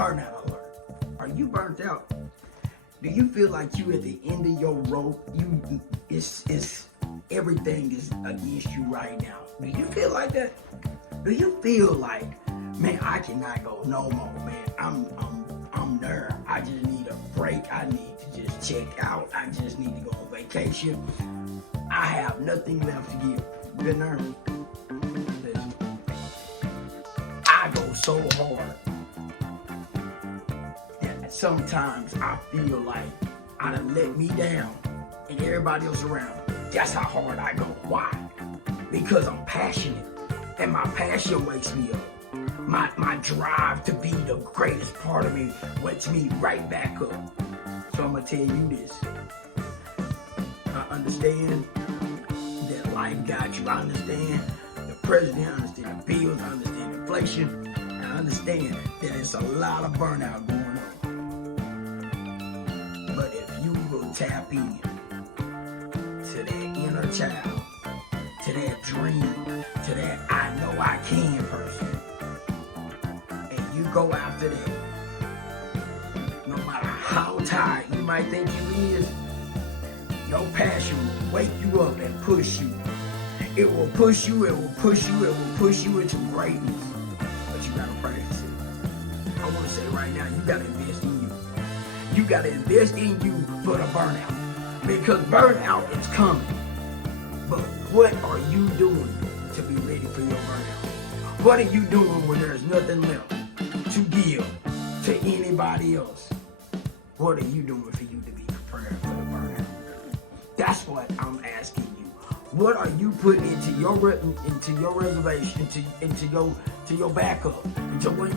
Burnout alert. Are you burnt out? Do you feel like you at the end of your rope? It's everything is against you right now. Do you feel like that? Do you feel like, man, I cannot go no more, man. I'm there. I just need a break. I need to just check out. I just need to go on vacation. I have nothing left to give. Been there. Listen. I go so hard that sometimes I feel like I done let me down and everybody else around me. That's how hard I go. Why? Because I'm passionate, and my passion wakes me up. My drive to be the greatest part of me wakes me right back up. So I'm gonna tell you this. I understand that life got you. I understand the president, I understand the bills, I understand inflation, and I understand that it's a lot of burnout going on. But if you will tap in to that inner child, to that dream, to that I know I can person, and you go after that, no matter how tired you might think you is, your passion will wake you up and push you. It will push you, it will push you, it will push you into greatness. But you gotta practice it. I wanna say right now, you gotta invest in you. You gotta invest in you for the burnout. Because burnout is coming. But what are you doing to be ready for your burnout? What are you doing when there's nothing left to give to anybody else? What are you doing for you to be prepared for the burnout? That's what I'm asking you. What are you putting into your reservation, into your backup, into what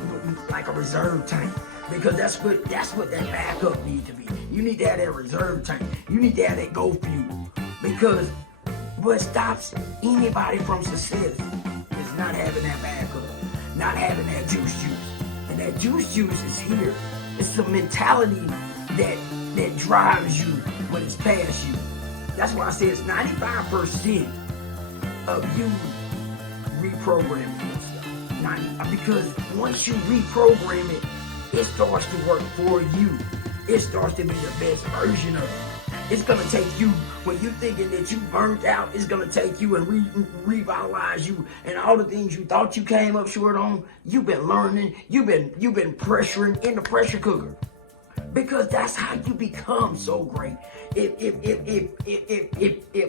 like a reserve tank? Because that's what that backup needs to be. You need to have that reserve tank. You need to have that go fuel. Because what stops anybody from success is not having that backup, not having that juice. And that juice is here. It's the mentality that drives you when it's past you. That's why I say it's 95% of you reprogramming yourself. Because once you reprogram it, it starts to work for you. It starts to be the best version of it. It's gonna take you, when you're thinking that you burnt out, it's gonna take you and revitalize you, and all the things you thought you came up short on, you've been learning, you've been pressuring in the pressure cooker. Because that's how you become so great. It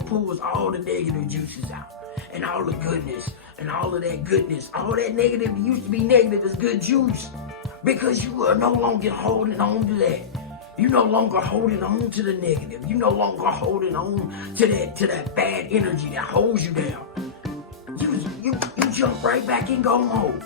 pulls all the negative juices out, and all the goodness, and all of that goodness, all that negative that used to be negative is good juice. Because you are no longer holding on to that. You're no longer holding on to the negative. You're no longer holding on to that bad energy that holds you down. You jump right back in go mode.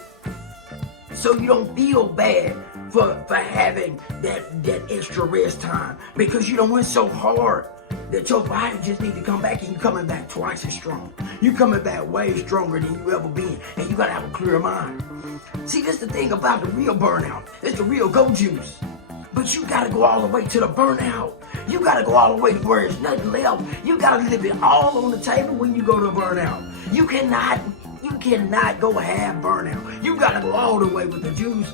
So you don't feel bad for having that extra rest time. Because you done went so hard that your body just need to come back, and you're coming back twice as strong. You're coming back way stronger than you ever been. And you gotta have a clear mind. See, this is the thing about the real burnout. It's the real go juice. But you gotta go all the way to the burnout. You gotta go all the way to where there's nothing left. You gotta leave it all on the table when you go to burnout. You cannot go half burnout. You gotta go all the way with the juice.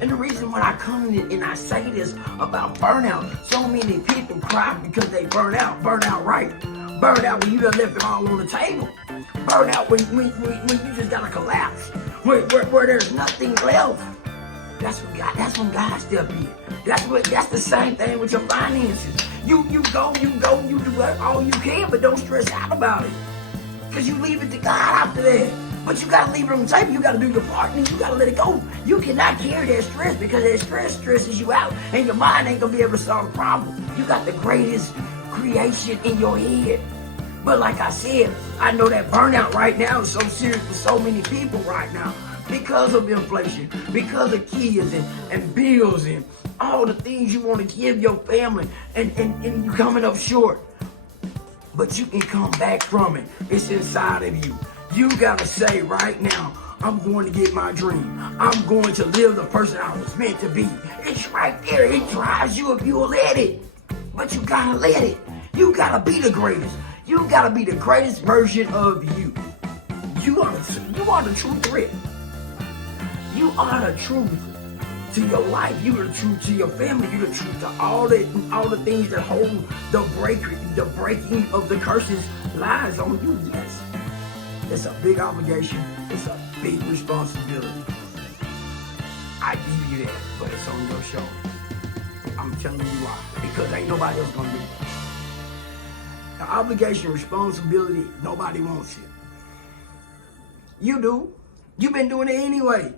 And the reason when I come in and I say this about burnout, so many people cry because they burn out right. Burn out when you done left it all on the table. Burn out when you just gotta collapse. Where there's nothing left. That's when God step in. That's the same thing with your finances. You go, you do all you can, but don't stress out about it. Because you leave it to God after that. But you gotta leave it on the table. You gotta do your part, and you gotta let it go. You cannot carry that stress, because that stress stresses you out, and your mind ain't gonna be able to solve the problem. You got the greatest creation in your head. But like I said, I know that burnout right now is so serious for so many people right now. Because of inflation, because of kids and bills and all the things you want to give your family, and you coming up short. But you can come back from it. It's inside of you. You gotta say right now, I'm going to get my dream. I'm going to live the person I was meant to be. It's right there. It drives you if you will let it. But you gotta let it. You gotta be the greatest. You gotta be the greatest version of you. You are the true threat. You are the truth. to your life. You're the truth to your family. You're the truth to all the things that hold the breaking of the curses lies on you. Yes, it's a big obligation. It's a big responsibility. I give you that, but it's on your shoulder. I'm telling you why. Because ain't nobody else gonna do it. The obligation, responsibility, nobody wants it. You do. You've been doing it anyway.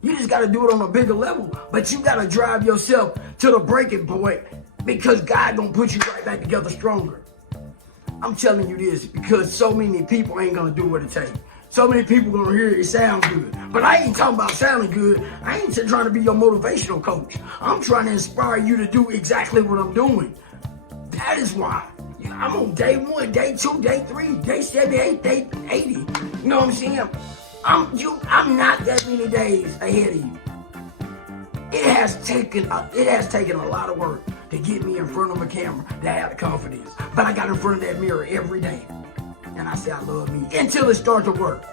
You just got to do it on a bigger level. But you got to drive yourself to the breaking point because God gonna put you right back together stronger. I'm telling you this because so many people ain't gonna do what it takes. So many people gonna hear it sound good. But I ain't talking about sounding good. I ain't trying to be your motivational coach. I'm trying to inspire you to do exactly what I'm doing. That is why. I'm on day 1, day 2, day 3, day 78, day 80. You know what I'm saying? I'm not that many days ahead of you. It has taken a lot of work to get me in front of a camera to have the confidence. But I got in front of that mirror every day. And I say I love me until it starts to work.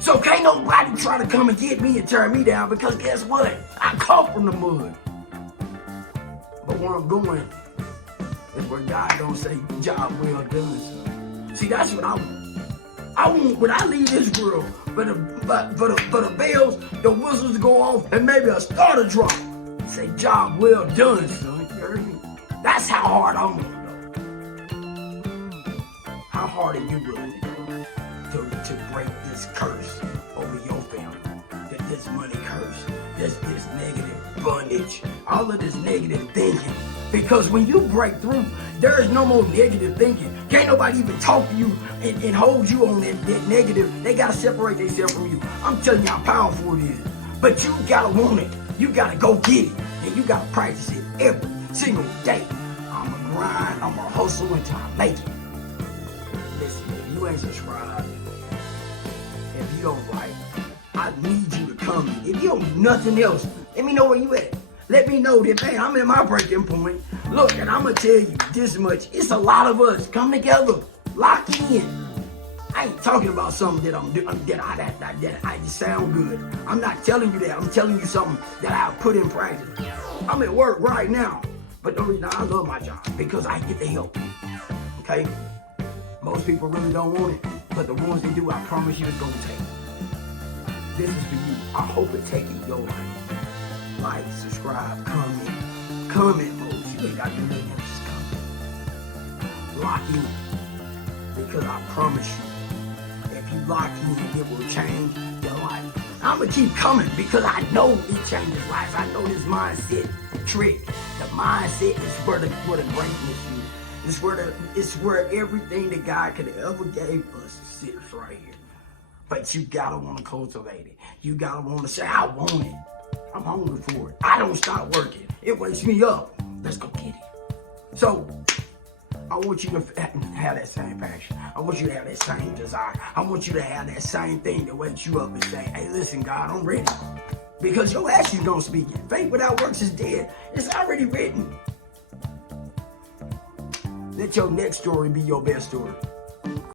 So can't nobody try to come and get me and tear me down because guess what? I come from the mud. But where I'm going is where God don't say, job well done, son. See, that's what I want. I want when I leave this world for the bells, the whistles to go off, and maybe a star to drop. Say, job well done, son. You heard me? That's how hard I'm gonna go. How hard are you willing to go to break this curse over your family? This money curse, this negative bondage, all of this negative thinking. Because when you break through, there is no more negative thinking. Can't nobody even talk to you and hold you on that negative. They gotta separate themselves from you. I'm telling you how powerful it is. But you gotta want it. You gotta go get it. And you gotta practice it every single day. I'ma grind, I'ma hustle until I make it. Listen, if you ain't subscribed, if you don't like, I need you to come in. If you don't do nothing else, let me know where you at. Let me know that, hey, I'm at my breaking point. Look, and I'm going to tell you this much. It's a lot of us. Come together. Lock in. I ain't talking about something that I just sound good. I'm not telling you that. I'm telling you something that I put in practice. I'm at work right now. But the reason I love my job because I get the help. Okay? Most people really don't want it. But the ones that do, I promise you it's going to take. This is for you. I hope it takes in your life. Like, subscribe, comment, folks. You ain't got to do nothing else. Just comment. Lock in. Because I promise you, if you lock in, it will change your life. I'm going to keep coming because I know it changes lives. I know this mindset trick. The mindset is where the greatness is. It's where everything that God could ever gave us sits right here. But you got to want to cultivate it. You got to want to say, I want it. I'm hungry for it. I don't stop working. It wakes me up. Let's go get it. So, I want you to have that same passion. I want you to have that same desire. I want you to have that same thing that wakes you up and say, hey, listen, God, I'm ready. Because your actions don't speak it. Faith without works is dead. It's already written. Let your next story be your best story.